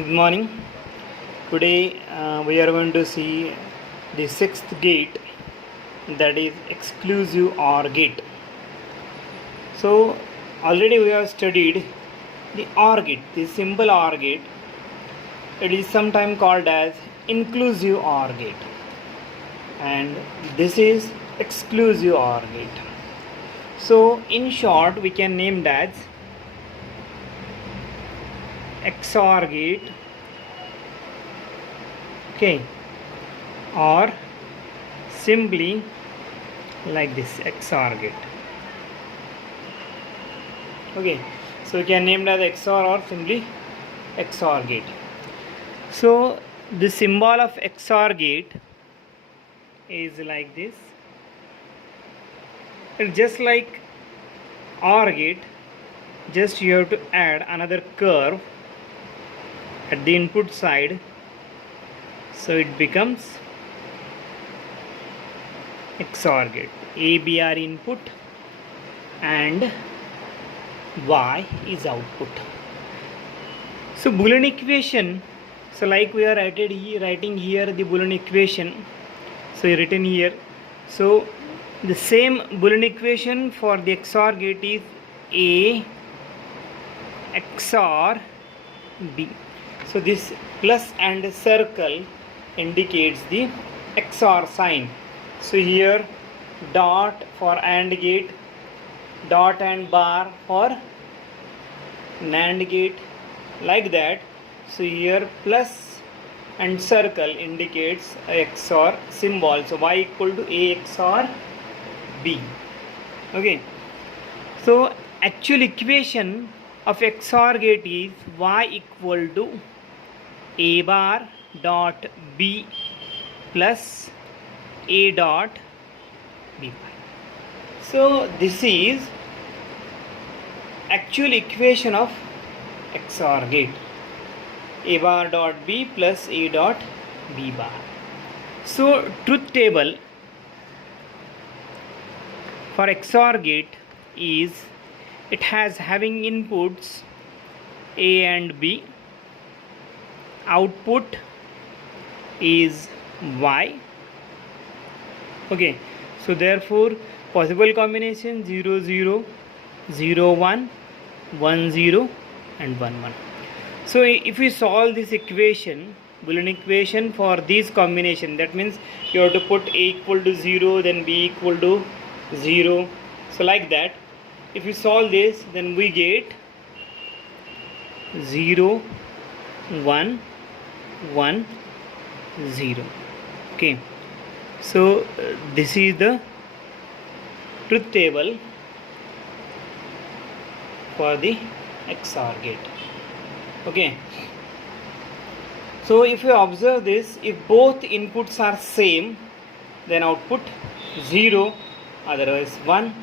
Good morning. Today we are going to see the sixth gate, that is exclusive OR gate. So already we have studied the OR gate, the simple OR gate. It is sometimes called as inclusive OR gate, and this is exclusive OR gate. So in short we can name that XOR gate, okay, or simply like this, XOR gate. Okay, so we can name that XOR or simply XOR gate. So the symbol of XOR gate is like this. It's just like OR gate, just you have to add another curve at the input side, so it becomes XOR gate. A, B are input and Y is output. So Boolean equation, so like we are writing here the Boolean equation, so written here. So the same Boolean equation for the XOR gate is A XOR B. So this plus and circle indicates the XOR sign. So here dot for AND gate, dot and bar for NAND gate, like that. So here plus and circle indicates a XOR symbol. So Y equal to A XOR B. Okay. So actual equation of XOR gate is Y equal to A bar dot B plus A dot B bar. So this is actual equation of XOR gate, A bar dot B plus A dot B bar. So truth table for XOR gate is, it has having inputs A and B, output is Y. Okay, so therefore possible combination 0 0 0 1 1 0 and 1 1. So if we solve this equation, Boolean equation for this combination, that means you have to put A equal to 0, then B equal to 0, so like that. If we solve this, then we get 0 1 1 0. Okay, so this is the truth table for the XOR gate. Okay, so if you observe this, if both inputs are same, then output 0, otherwise 1.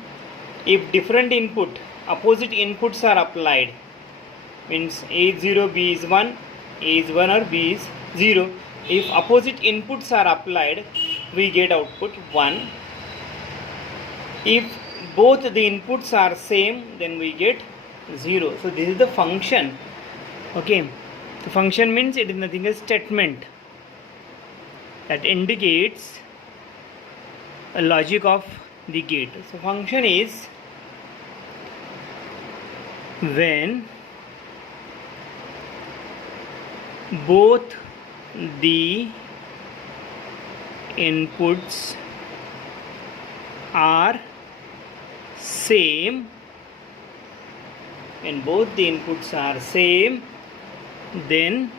If different input, opposite inputs are applied, means A is 0, B is 1, A is 1 or B is 0. If opposite inputs are applied, we get output 1. If both the inputs are same, then we get 0. So this is the function. Okay, the function means it is nothing as statement that indicates a logic of the gate. So function is when both the inputs are same, when both the inputs are same, then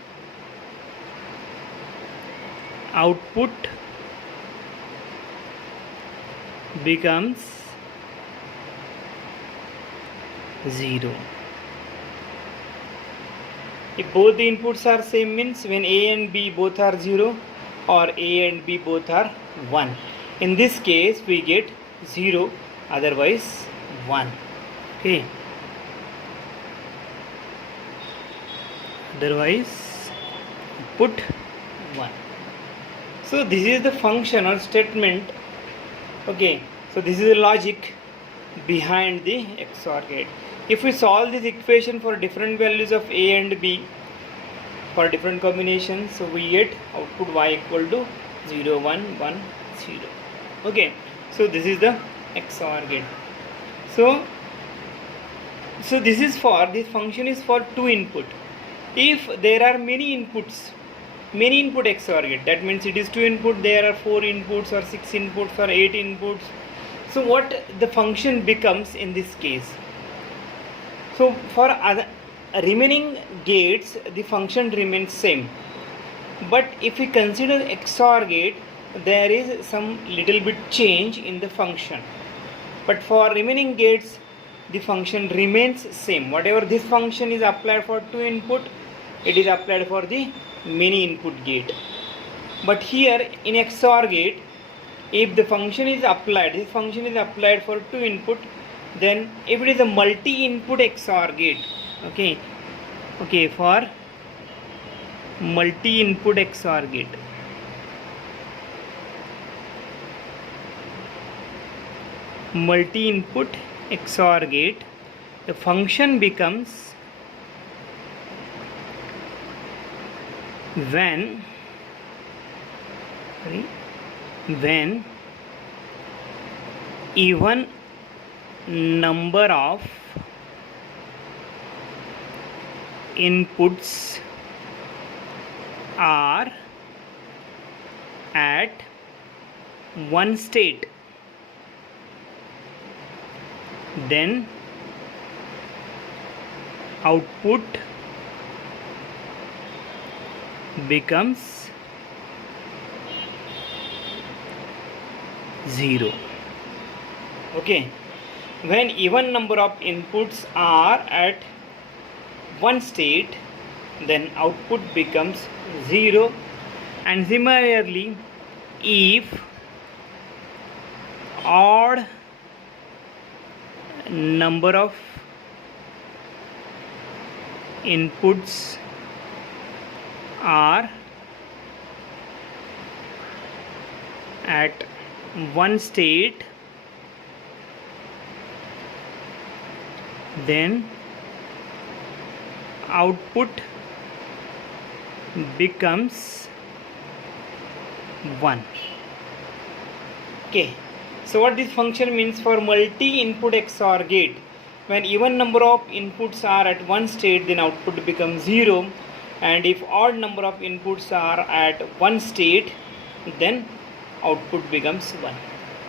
output becomes 0. If both the inputs are same means when A and B both are 0 or A and B both are 1. In this case we get 0, otherwise 1. Okay, otherwise put 1. So this is the function or statement. Okay, so this is the logic behind the XOR gate. If we solve this equation for different values of A and B, for different combinations, so we get output y equal to 0 1 1 0. Okay, so this is the XOR gate. So this is for, this function is for 2 input. If there are many inputs, many input XOR gate, that means it is 2 input, there are 4 inputs or 6 inputs or 8 inputs. So what the function becomes in this case? So for other remaining gates, the function remains same. But if we consider XOR gate, there is some little bit change in the function. But for remaining gates, the function remains same. Whatever this function is applied for 2 input, it is applied for the many input gate. But here in XOR gate, if the function is applied, this function is applied for 2 input, then if it is a multi-input XOR gate, okay, for multi-input XOR gate, the function becomes when even number of inputs are at one state, then output becomes 0. Okay, when even number of inputs are at one state, then output becomes 0. And similarly, if odd number of inputs are at one state, then output becomes 1. Okay, so what this function means for multi-input XOR gate, when even number of inputs are at one state, then output becomes 0, and if odd number of inputs are at one state, then output becomes 1.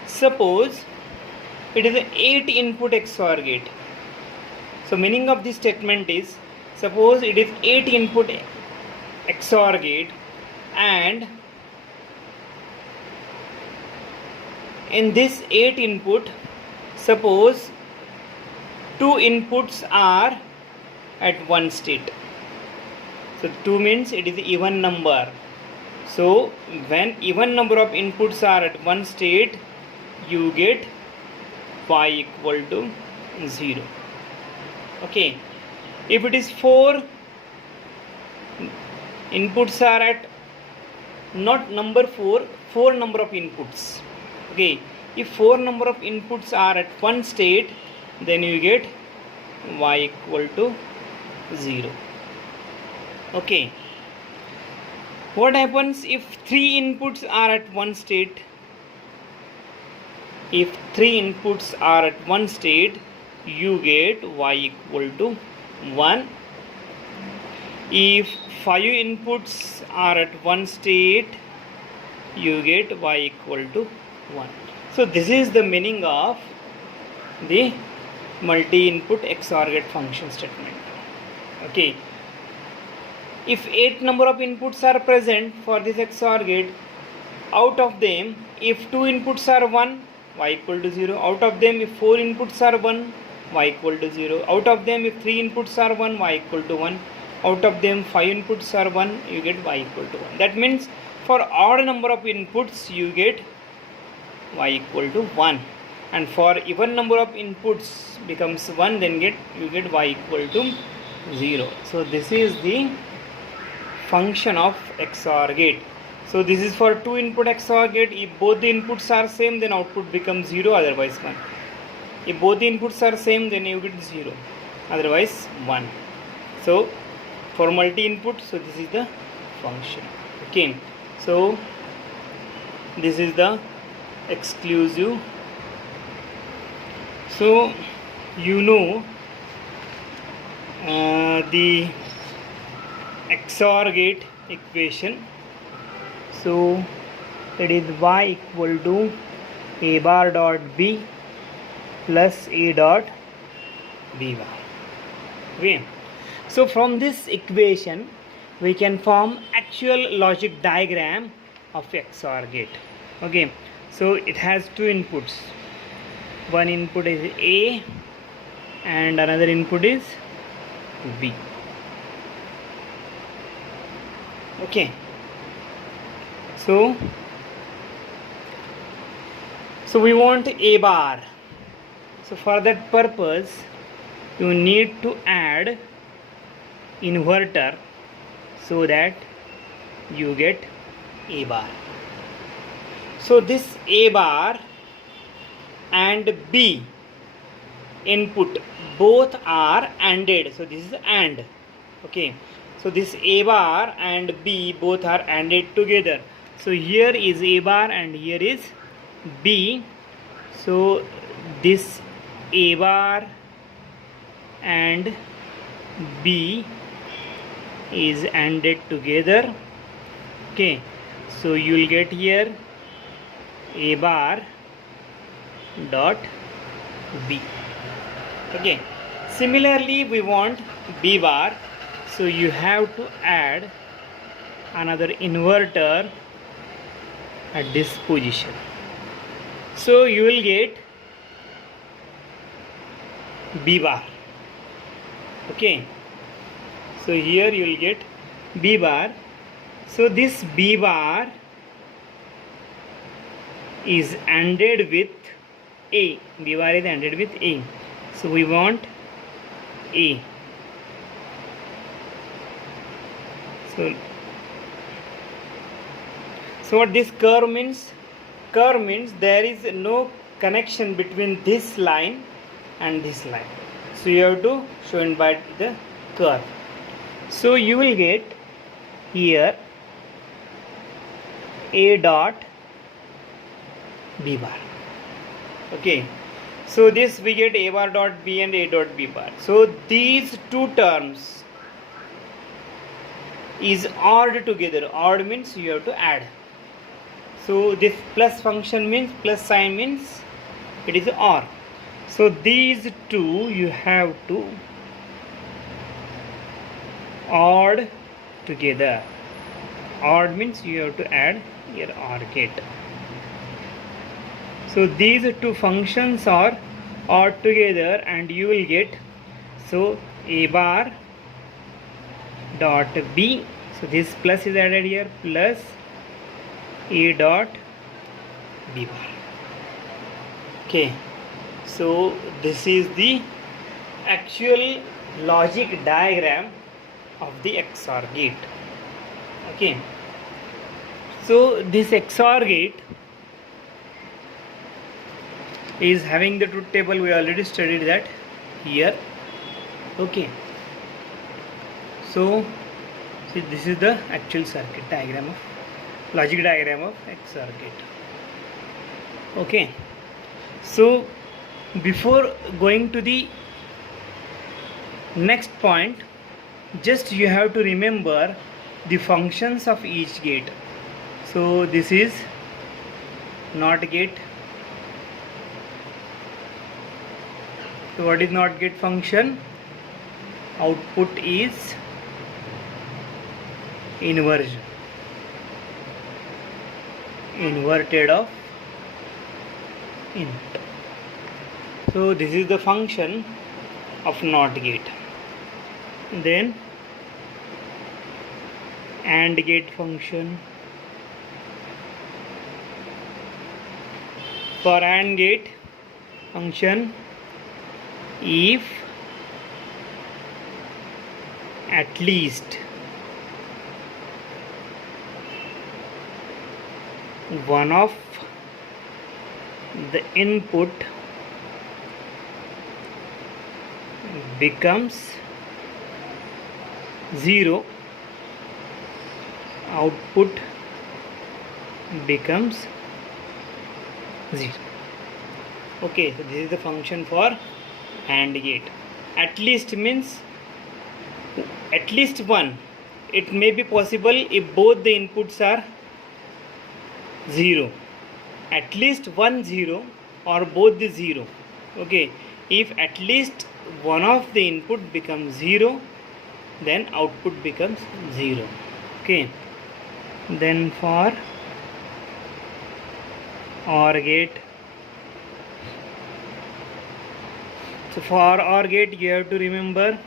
Suppose it is an 8 input XOR gate. So meaning of this statement is, suppose it is 8 input XOR gate, and in this 8 input, suppose 2 inputs are at one state. So 2 means it is even number. So when even number of inputs are at one state, you get y equal to 0. Okay, if it is 4 inputs are at, not number 4 number of inputs. Okay, if 4 number of inputs are at one state, then you get y equal to 0. Okay, what happens if 3 inputs are at one state? If 3 inputs are at one state, you get y equal to 1. If 5 inputs are at one state, you get y equal to 1. So this is the meaning of the multi-input XOR gate function statement. Okay, if 8 number of inputs are present for this XOR gate, out of them if 2 inputs are 1, y equal to 0. Out of them if 4 inputs are 1, y equal to 0. Out of them if 3 inputs are 1, y equal to 1. Out of them 5 inputs are 1, you get y equal to 1. That means for odd number of inputs you get y equal to 1, and for even number of inputs becomes 1, then you get y equal to 0. So this is the function of XOR gate. So this is for 2 input XOR gate. If both the inputs are same, then output becomes 0, otherwise 1. If both the inputs are same, then you get 0, otherwise 1. So For multi input, so this is the function. Okay, so this is the exclusive. So you know the XOR gate equation. So it is y equal to a bar dot b plus a dot b bar. Okay. So from this equation we can form actual logic diagram of XOR gate. Okay. So it has two inputs. One input is A and another input is B. Okay. So we want A bar. So for that purpose you need to add inverter so that you get A bar. So this A bar and B input both are ANDed. So this is AND. Okay. So this A bar and B both are ANDed together. So here is A bar and here is B. So this A bar and B is ANDed together. Okay. So you will get here A bar dot B. Okay. Similarly we want B bar. So you have to add another inverter at this position. So you will get B bar. Okay. So here you will get B bar. So this B bar is ANDed with A. B bar is ANDed with A. So we want A. So what this curve means? Curve means there is no connection between this line and this line. So you have to show it by the curve. So you will get here A dot B bar. Okay. So this we get A bar dot B and A dot B bar. So these two terms is ORed together. ORed means you have to add. So this plus function means, plus sign means it is OR. So these two you have to ORed together. ORed means you have to add your OR gate. So these two functions are ORed together and you will get, so A bar dot B. So this plus is added here, plus A dot B bar. Okay. So this is the actual logic diagram of the XOR gate. Okay. So this XOR gate is having the truth table. We already studied that here. Okay. So see, this is the actual circuit diagram of logic diagram of XOR gate. Okay. So before going to the next point, just you have to remember the functions of each gate. So this is NOT gate. So what is NOT gate function? Output is inversion, inverted of input. So this is the function of NOT gate. Then AND gate function. For AND gate function, if at least one of the input becomes 0, output becomes 0. Okay, so this is the function for AND gate. At least means at least one. It may be possible if both the inputs are 0. At least 1 0 or both the 0. Okay, if at least one of the input becomes 0, then output becomes 0. Okay, then for OR gate, so for OR gate you have to remember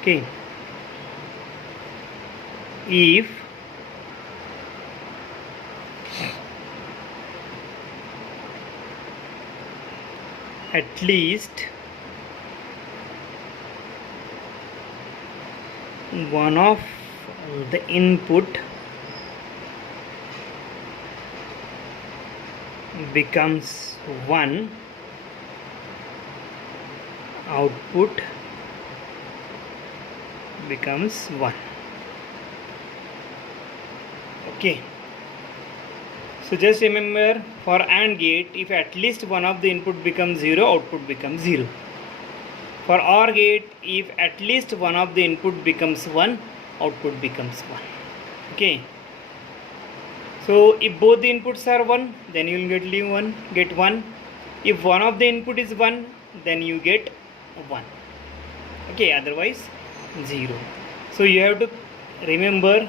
okay, if at least one of the input becomes 1, output becomes 1. Okay, so just remember, for AND gate, if at least one of the input becomes 0, output becomes 0. For OR gate, if at least one of the input becomes 1, output becomes 1. Okay, so if both the inputs are 1, then you will get 1. If one of the input is 1, then you get 1. Okay, otherwise 0. So you have to remember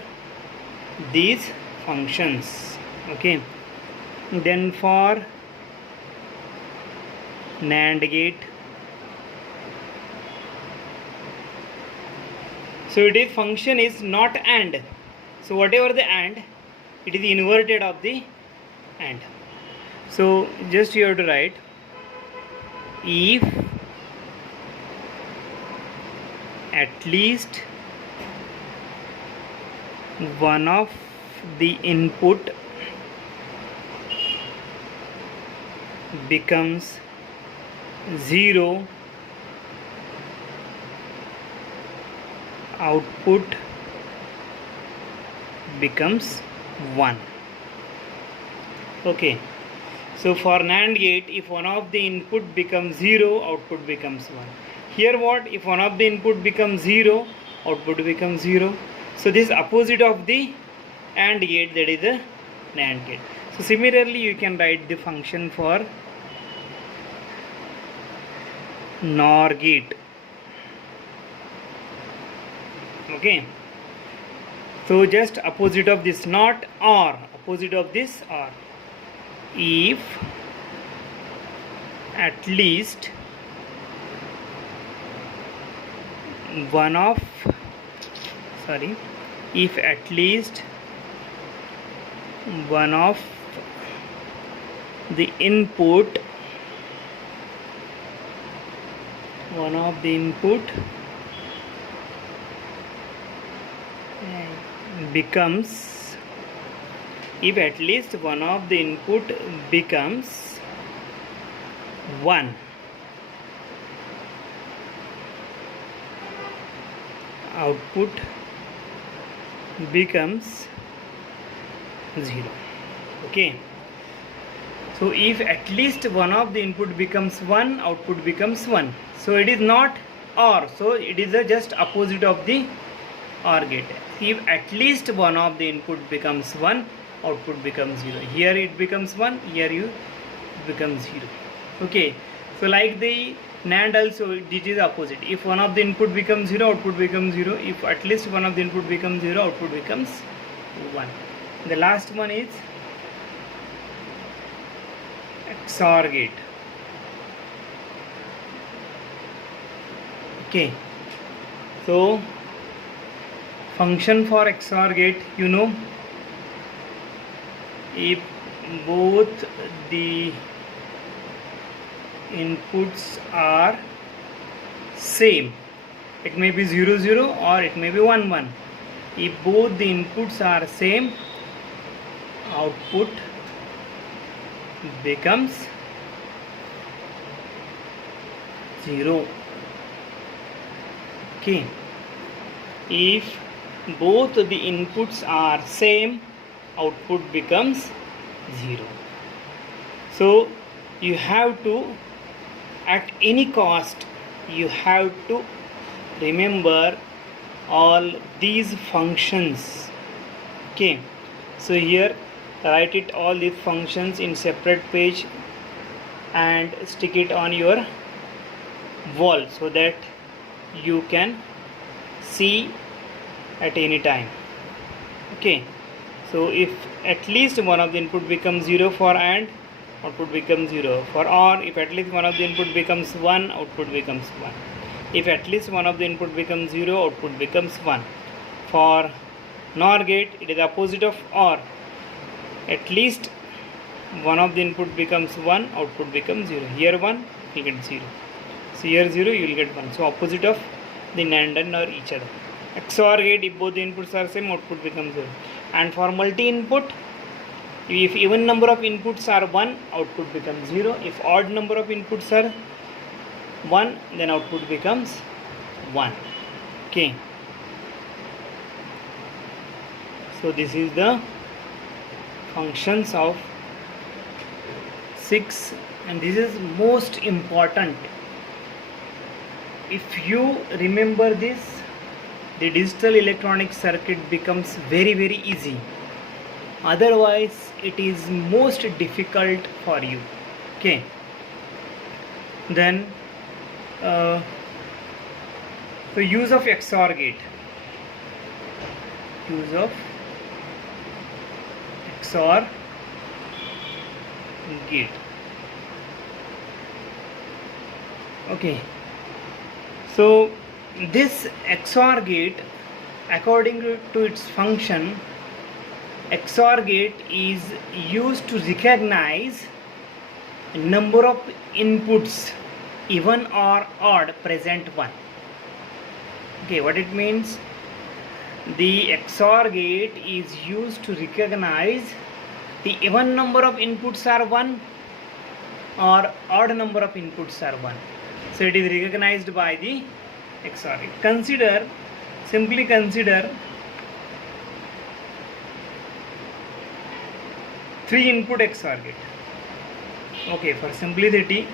these functions. Okay, then for NAND gate, so it is function is not AND. So whatever the AND, it is inverted of the AND. So just you have to write if at least one of the input becomes 0, output becomes 1. Okay, so for NAND gate, if one of the input becomes 0, output becomes 1. Here what? If one of the input becomes 0, output becomes 0. So this is opposite of the AND gate, that is the NAND gate. So similarly you can write the function for NOR gate. Okay, so just opposite of this, not OR, opposite of this OR. If at least one of if at least one of the input becomes, if at least one of the input becomes 1, output becomes 0. Okay, so if at least one of the input becomes 1, output becomes 1. So it is not OR, so it is just opposite of the OR gate. If at least one of the input becomes 1, output becomes 0. Here it becomes 1, here you becomes 0. Okay, so like the NAND also, this is opposite. If one of the input becomes 0, output becomes 0. If at least one of the input becomes 0, output becomes 1. The last one is XOR gate. Okay, so function for XOR gate, you know, if both the inputs are same, it may be 0 0 or it may be 1 1. If both the inputs are same, output becomes 0. Okay, if both the inputs are same, output becomes 0. So you have to, at any cost, you have to remember all these functions. Okay, so here write it all these functions in separate page and stick it on your wall so that you can see at any time. Okay, so if at least one of the input becomes 0 for AND, output becomes 0. For OR, if at least one of the input becomes 1, output becomes 1. If at least one of the input becomes 0, output becomes 1. For NOR gate, it is opposite of OR. At least one of the input becomes 1, output becomes 0. Here 1, you will get 0. So here 0, you will get 1. So opposite of the NAND and OR each other. XOR gate, if both the inputs are same, output becomes 0. And for multi-input, if even number of inputs are 1, output becomes 0. If odd number of inputs are 1, then output becomes 1. Okay. So this is the functions of 6, and this is most important. If you remember this, the digital electronic circuit becomes very easy. Otherwise it is most difficult for you. Okay, then so use of XOR gate, use of XOR gate. Okay, so this XOR gate, according to its function, XOR gate is used to recognize number of inputs, even or odd, present 1. Okay, what it means? The XOR gate is used to recognize the even number of inputs are 1 or odd number of inputs are 1. So it is recognized by the XOR gate. Simply consider 3 input XOR gate. Okay, for simplicity,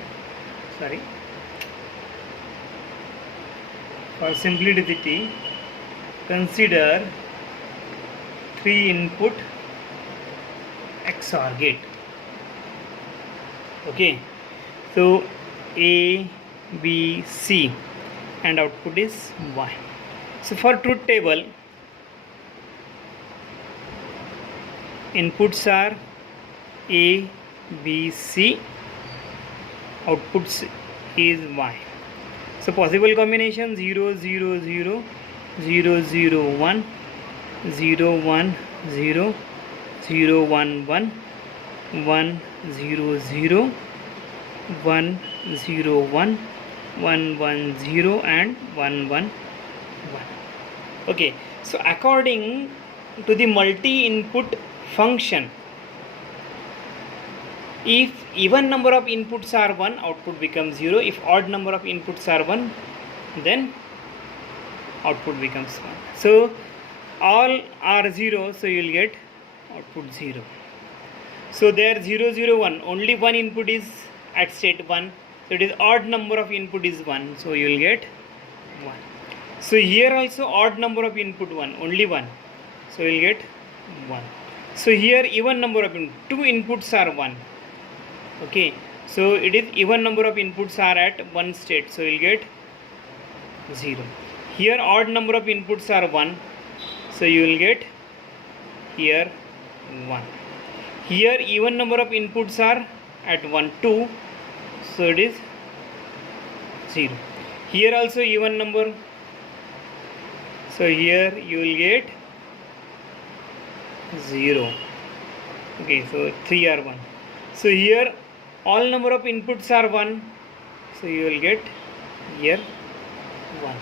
consider 3 input XOR gate. Okay, so A, B, C, and output is Y. So for truth table, inputs are A, B, C, outputs is Y. So possible combination 0, 0, 0, 0, 0, 1, 0, 1, 0, 0, 1, 1, 1, 0, 0, 1, 0, 1, 1, 1, 0, and 1, 1, 1. Okay, so according to the multi-input function, if even number of inputs are 1, output becomes 0. If odd number of inputs are 1, then output becomes 1. So all are 0, so you will get output 0. So there 0, 0, 1, only one input is at state 1, so it is odd number of input is 1, so you will get 1. So here also odd number of input 1, only 1, so you will get 1. So here even number of 2 inputs are 1. Okay, so it is even number of inputs are at one state, so you will get 0. Here odd number of inputs are 1, so you will get here 1. Here even number of inputs are at 1, 2, so it is 0. Here also even number, so here you will get 0. Okay, so 3 are 1. So here all number of inputs are 1, so you will get here 1.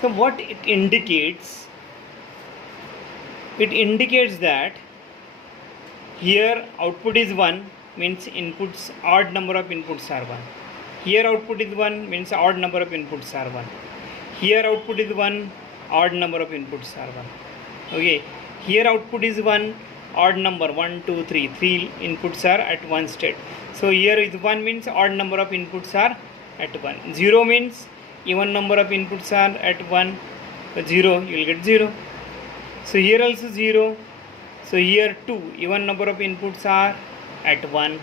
So what it indicates? It indicates that here output is 1, means inputs, odd number of inputs are 1. Here output is 1 means odd number of inputs are 1. Here output is 1, odd number of inputs are 1. Okay, here output is 1, odd number 1, 2, 3. 3 inputs are at one state. So here is 1 means odd number of inputs are at 1. 0 means even number of inputs are at 1. 0, you will get 0. So here also 0. So here 2, even number of inputs are at 1.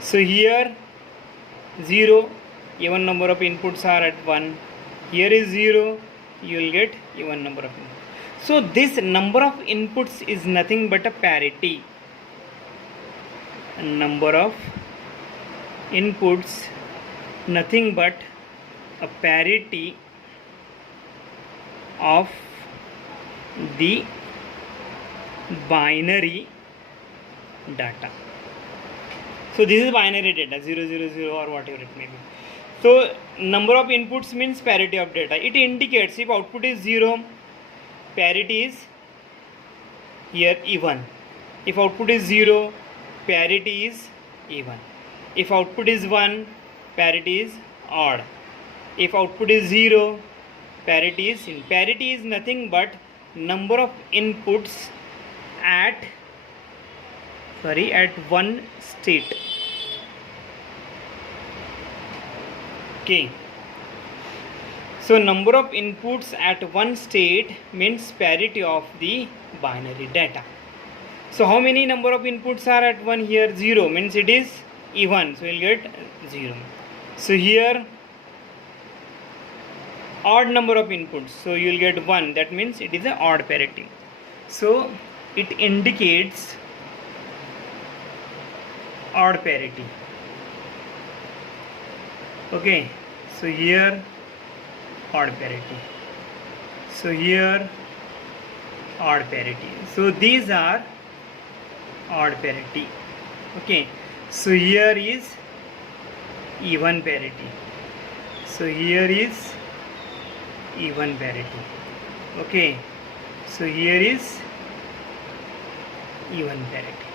So here 0, even number of inputs are at 1. Here is 0, you will get even number of inputs. So this number of inputs is nothing but a parity. Number of inputs nothing but a parity of the binary data. So this is binary data 0, 0, 0 or whatever it may be. So number of inputs means parity of data. It indicates if output is 0, parity is here even. If output is 0, parity is even. If output is 1, parity is odd. If output is 0, parity is in. Parity is nothing but number of inputs at one state. Okay. So number of inputs at one state means parity of the binary data. So how many number of inputs are at 1 here? 0 means it is even. So we'll get 0. So here odd number of inputs. So you will get 1. That means it is an odd parity. So it indicates odd parity. Okay. So here odd parity. So here odd parity. So these are odd parity. Okay. So here is even parity. So here is even parity. Okay. So here is even parity.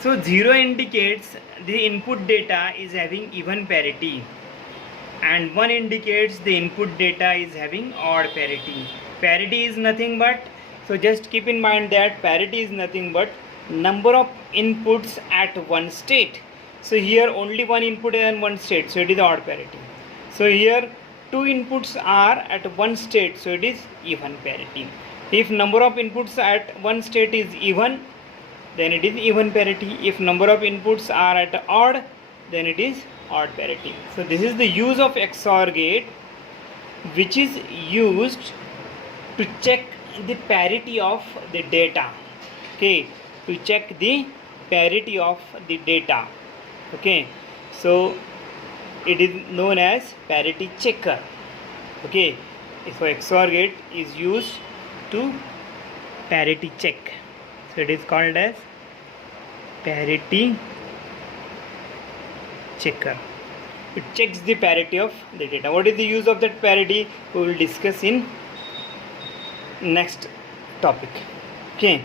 So 0 indicates the input data is having even parity, and 1 indicates the input data is having odd parity. Parity is nothing but, so just keep in mind that parity is nothing but number of inputs at one state. So here only one input and one state, so it is odd parity. So here two inputs are at one state, so it is even parity. If number of inputs at one state is even, then it is even parity. If number of inputs are at odd, then it is odd parity. So this is the use of XOR gate, which is used to check the parity of the data. Okay, to check the parity of the data. Okay, so it is known as parity checker. Okay, so XOR gate is used to parity check. So it is called as parity checker. It checks the parity of the data. What is the use of that parity? We will discuss in next topic. Okay.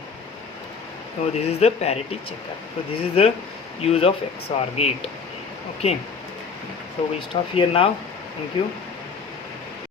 So this is the parity checker. So this is the use of XOR gate. Okay. So we stop here now. Thank you.